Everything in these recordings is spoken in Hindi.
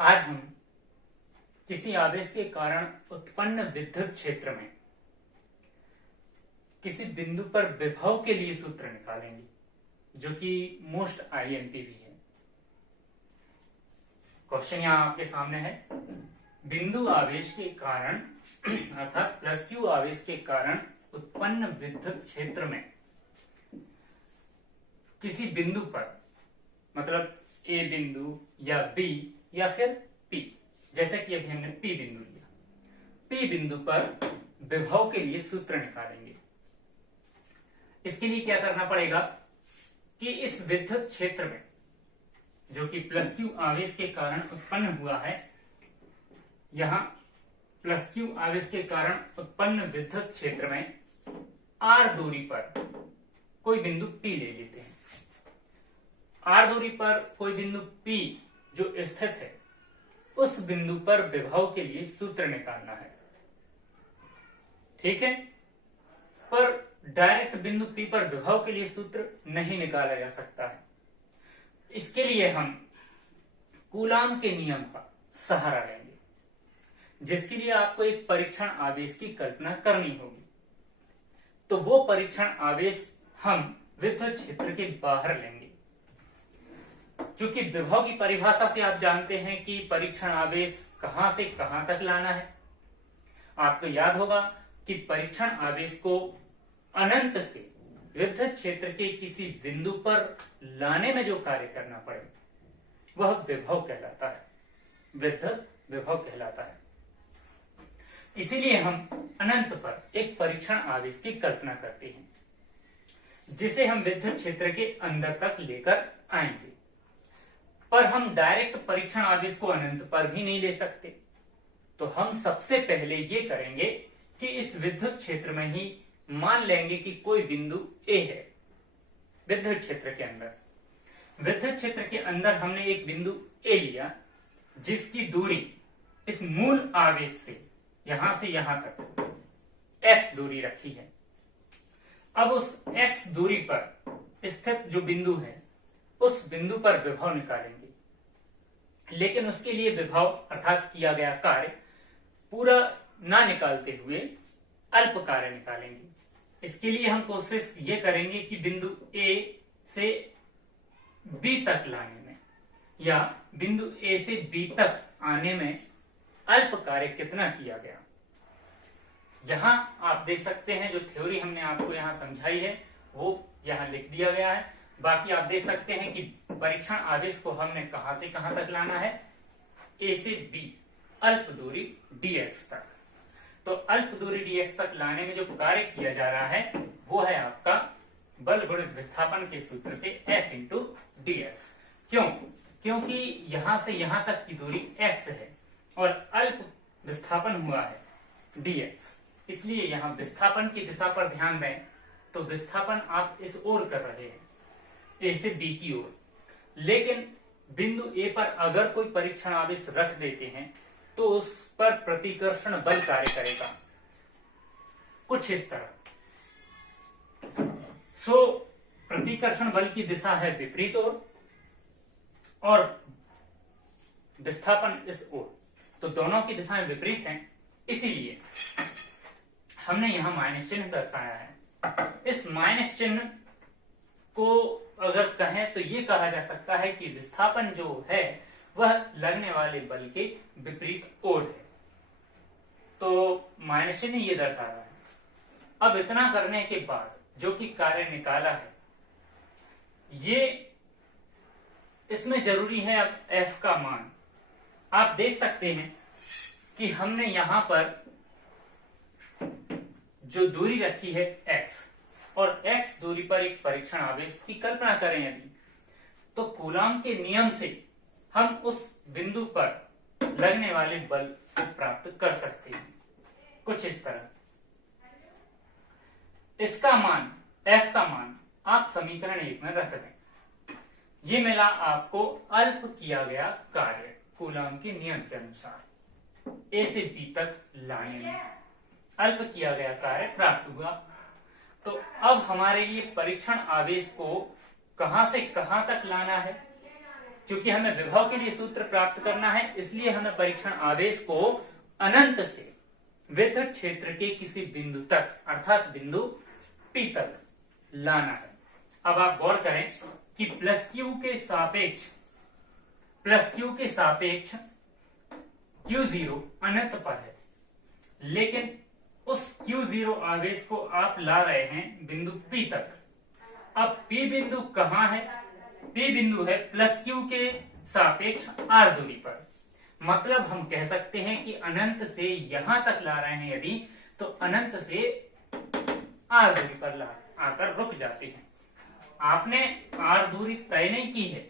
आज हम किसी आवेश के कारण उत्पन्न विद्युत क्षेत्र में किसी बिंदु पर विभव के लिए सूत्र निकालेंगे, जो कि मोस्ट आईएमपी भी है। क्वेश्चन यहां आपके सामने है। बिंदु आवेश के कारण अर्थात प्लस क्यू आवेश के कारण उत्पन्न विद्युत क्षेत्र में किसी बिंदु पर, मतलब ए बिंदु या बी या फिर पी, जैसे कि अभी हमने पी बिंदु लिया, पी बिंदु पर विभव के लिए सूत्र निकालेंगे। इसके लिए क्या करना पड़ेगा कि इस विद्युत क्षेत्र में, जो कि प्लस क्यू आवेश के कारण उत्पन्न हुआ है, यहां प्लस क्यू आवेश के कारण उत्पन्न विद्युत क्षेत्र में आर दूरी पर कोई बिंदु पी ले लेते हैं। आर दूरी पर कोई बिंदु पी जो स्थित है, उस बिंदु पर विभव के लिए सूत्र निकालना है। ठीक है, पर डायरेक्ट बिंदु पी पर विभव के लिए सूत्र नहीं निकाला जा सकता है। इसके लिए हम कूलाम के नियम का सहारा लेंगे, जिसके लिए आपको एक परीक्षण आवेश की कल्पना करनी होगी। तो वो परीक्षण आवेश हम विद्युत क्षेत्र के बाहर लेंगे। क्योंकि विभव की परिभाषा से आप जानते हैं कि परीक्षण आवेश कहां से कहां तक लाना है। आपको याद होगा कि परीक्षण आवेश को अनंत से विद्युत क्षेत्र के किसी बिंदु पर लाने में जो कार्य करना पड़े वह विभव कहलाता है, विद्युत विभव कहलाता है। इसीलिए हम अनंत पर एक परीक्षण आवेश की कल्पना करते हैं, जिसे हम विद्युत क्षेत्र के अंदर तक लेकर आएंगे। पर हम डायरेक्ट परीक्षण आवेश को अनंत पर भी नहीं ले सकते। तो हम सबसे पहले ये करेंगे कि इस विद्युत क्षेत्र में ही मान लेंगे कि कोई बिंदु ए है। विद्युत क्षेत्र के अंदर, विद्युत क्षेत्र के अंदर हमने एक बिंदु ए लिया, जिसकी दूरी इस मूल आवेश से यहां तक x दूरी रखी है। अब उस x दूरी पर स्थित जो बिंदु है, उस बिंदु पर विभव निकालेंगे। लेकिन उसके लिए विभव अर्थात किया गया कार्य पूरा ना निकालते हुए अल्प कार्य निकालेंगे। इसके लिए हम कोशिश ये करेंगे कि बिंदु A से B तक लाने में या बिंदु A से B तक आने में अल्प कार्य कितना किया गया। यहां आप देख सकते हैं, जो थ्योरी हमने आपको यहां समझाई है वो यहां लिख दिया गया है। बाकी आप देख सकते हैं कि परीक्षण आवेश को हमने कहां से कहां तक लाना है, ए से बी, अल्प दूरी dx तक। तो अल्प दूरी dx तक लाने में जो कार्य किया जा रहा है वो है आपका बल गुणित विस्थापन के सूत्र से F इंटू dx। क्यों? क्योंकि यहां से यहां तक की दूरी x है और अल्प विस्थापन हुआ है dx। इसलिए यहां विस्थापन की दिशा पर ध्यान दें तो विस्थापन आप इस ओर कर रहे हैं, ए से बी की ओर। लेकिन बिंदु ए पर अगर कोई परीक्षण आवेश रख देते हैं तो उस पर प्रतिकर्षण बल कार्य करेगा कुछ इस तरह। प्रतिकर्षण बल की दिशा है विपरीत ओर और विस्थापन इस ओर, तो दोनों की दिशाएं विपरीत हैं। इसीलिए हमने यहां माइनस चिन्ह दर्शाया है। इस माइनस चिन्ह को अगर कहें तो ये कहा जा सकता है कि विस्थापन जो है वह लगने वाले बल के विपरीत ओर है। तो माइनस चिन्ह ये दर्शा रहा है। अब इतना करने के बाद जो कि कार्य निकाला है, ये इसमें जरूरी है अब F का मान। आप देख सकते हैं कि हमने यहां पर जो दूरी रखी है x, और x दूरी पर एक परीक्षण आवेश की कल्पना करें यदि, तो कूलाम के नियम से हम उस बिंदु पर लगने वाले बल को प्राप्त कर सकते हैं कुछ इस तरह। इसका मान, F का मान आप समीकरण 1 में रख दें। ये मिला आपको अल्प किया गया कार्य कूलाम के नियम के अनुसार A से B तक लाने में अल्प किया गया कार्य प्राप्त हुआ। तो अब हमारे लिए परीक्षण आवेश को कहां से कहां तक लाना है, क्योंकि हमें विभव के लिए सूत्र प्राप्त करना है, इसलिए हमें परीक्षण आवेश को अनंत से विद्युत क्षेत्र के किसी बिंदु तक अर्थात बिंदु P तक लाना है। अब आप गौर करें कि प्लस क्यू के सापेक्ष Q0 अनंत पर है, लेकिन उस Q0 आवेश को आप ला रहे हैं बिंदु P तक। अब P बिंदु कहाँ है? P बिंदु है प्लस Q के सापेक्ष R दूरी पर। मतलब हम कह सकते हैं कि अनंत से यहां तक ला रहे हैं यदि, तो अनंत से R दूरी पर आकर रुक जाते हैं। आपने R दूरी तय नहीं की है,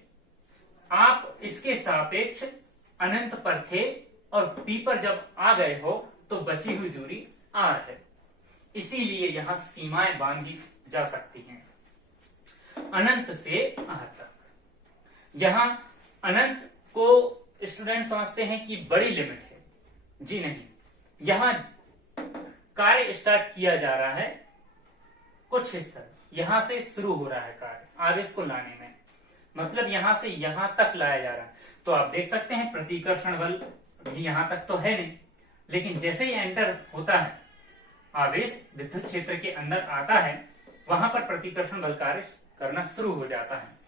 आप इसके सापेक्ष अनंत पर थे और P पर जब आ गए हो तो बची हुई दूरी R है, इसीलिए यहां सीमाएं बांधी जा सकती हैं अनंत से R तक। यहां अनंत को स्टूडेंट समझते हैं कि बड़ी लिमिट है, जी नहीं, यहां कार्य स्टार्ट किया जा रहा है कुछ इस तरह, यहां से शुरू हो रहा है कार्य आवेश को लाने में, मतलब यहां से यहां तक लाया जा रहा है। तो आप देख सकते हैं प्रतिकर्षण बल भी यहां तक तो है नहीं, लेकिन जैसे ही एंटर होता है आवेश विद्युत क्षेत्र के अंदर आता है, वहां पर प्रतिकर्षण बल कार्य करना शुरू हो जाता है।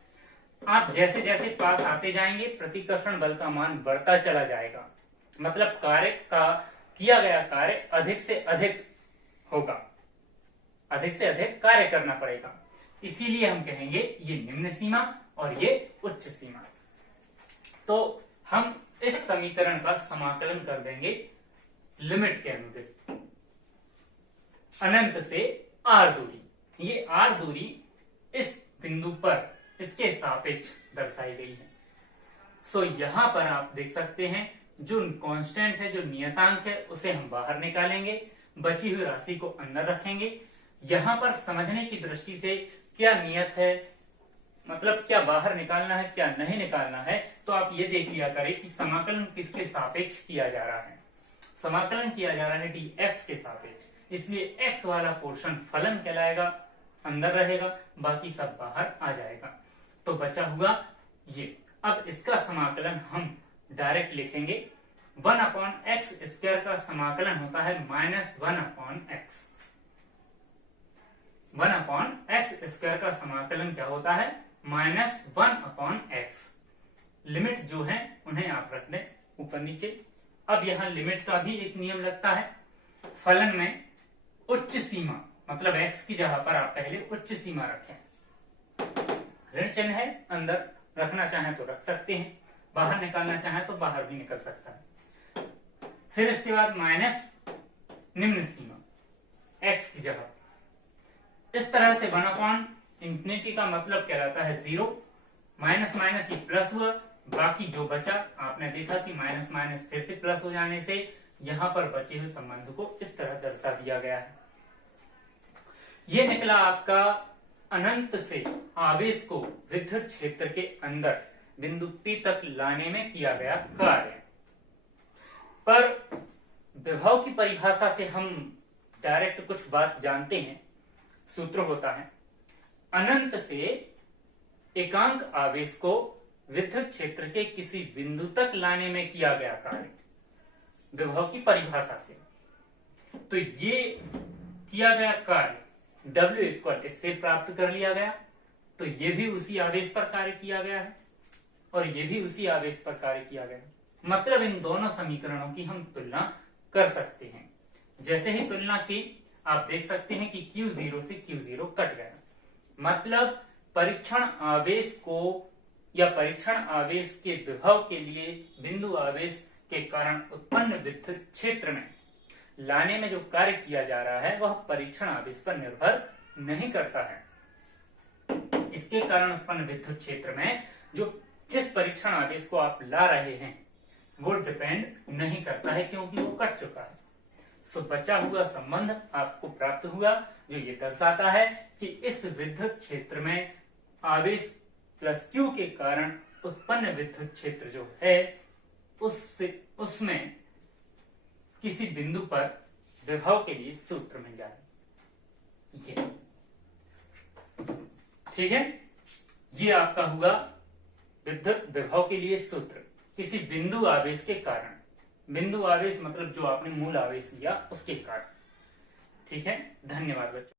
आप जैसे जैसे पास आते जाएंगे प्रतिकर्षण बल का मान बढ़ता चला जाएगा, मतलब किया गया कार्य अधिक से अधिक होगा, अधिक से अधिक कार्य करना पड़ेगा। इसीलिए हम कहेंगे ये निम्न सीमा और ये उच्च सीमा। तो हम इस समीकरण का समाकलन कर देंगे लिमिट के अनुदिश अनंत से R दूरी। ये R दूरी इस बिंदु पर इसके सापेक्ष दर्शाई गई है। सो यहां पर आप देख सकते हैं जो कांस्टेंट है, जो नियतांक है, उसे हम बाहर निकालेंगे, बची हुई राशि को अंदर रखेंगे। यहां पर समझने की दृष्टि से क्या नियत है, मतलब क्या बाहर निकालना है क्या नहीं निकालना है, तो आप ये देख लिया करें कि समाकलन किसके सापेक्ष किया जा रहा है। समाकलन किया जा रहा है dx के सापेक्ष, इसलिए x वाला पोर्शन फलन कहलाएगा, अंदर रहेगा, बाकी सब बाहर आ जाएगा। तो बचा हुआ ये। अब इसका समाकलन हम डायरेक्ट लिखेंगे 1/x² का समाकलन होता है -1/x। 1/x² का समाकलन क्या होता है? -1/x। लिमिट जो है उन्हें आप रख दें ऊपर नीचे। अब यहाँ लिमिट का भी एक नियम लगता है। फलन में उच्च सीमा, मतलब x की जगह पर आप पहले उच्च सीमा रखें। ऋण चिन्ह है, अंदर रखना चाहे तो रख सकते हैं, बाहर निकालना चाहे तो बाहर भी निकल सकता है। फिर इसके बाद माइनस निम्न सीमा x की जगह। इस तरह से 1/∞ का मतलब कहलाता है 0। माइनस माइनस ये प्लस हुआ, बाकी जो बचा आपने देखा कि माइनस माइनस फिर से प्लस हो जाने से यहां पर बचे हुए संबंध को इस तरह दर्शा दिया गया है। ये निकला आपका अनंत से आवेश को विद्युत क्षेत्र के अंदर बिंदु P तक लाने में किया गया कार्य। पर विभव की परिभाषा से हम डायरेक्ट कुछ बात जानते हैं। सूत्र होता है अनंत से एकांक आवेश को विद्युत क्षेत्र के किसी बिंदु तक लाने में किया गया कार्य, विभव की परिभाषा से। तो ये किया गया कार्य W इससे प्राप्त कर लिया गया, तो ये भी उसी आवेश पर कार्य किया गया है और ये भी उसी आवेश पर कार्य किया गया है। मतलब इन दोनों समीकरणों की हम तुलना कर सकते हैं। जैसे ही तुलना की आप देख सकते हैं कि Q0 से Q0 कट गया, मतलब परीक्षण आवेश को या परीक्षण आवेश के विभव के लिए बिंदु आवेश के कारण उत्पन्न विद्युत क्षेत्र में लाने में जो कार्य किया जा रहा है वह परीक्षण आवेश पर निर्भर नहीं करता है। इसके कारण उत्पन्न विद्युत क्षेत्र में जिस परीक्षण आवेश को आप ला रहे हैं वो डिपेंड नहीं करता है, क्योंकि वो कट चुका है। सो बचा हुआ संबंध आपको प्राप्त हुआ जो ये दर्शाता है कि इस विद्युत क्षेत्र में आवेश प्लस Q के कारण उत्पन्न विद्युत क्षेत्र जो है उसमें किसी बिंदु पर विभव के लिए सूत्र मिल जाए। ये ठीक है, ये आपका हुआ विद्युत विभव के लिए सूत्र किसी बिंदु आवेश के कारण, बिंदु आवेश मतलब जो आपने मूल आवेश लिया उसके कारण। ठीक है, धन्यवाद बच्चों।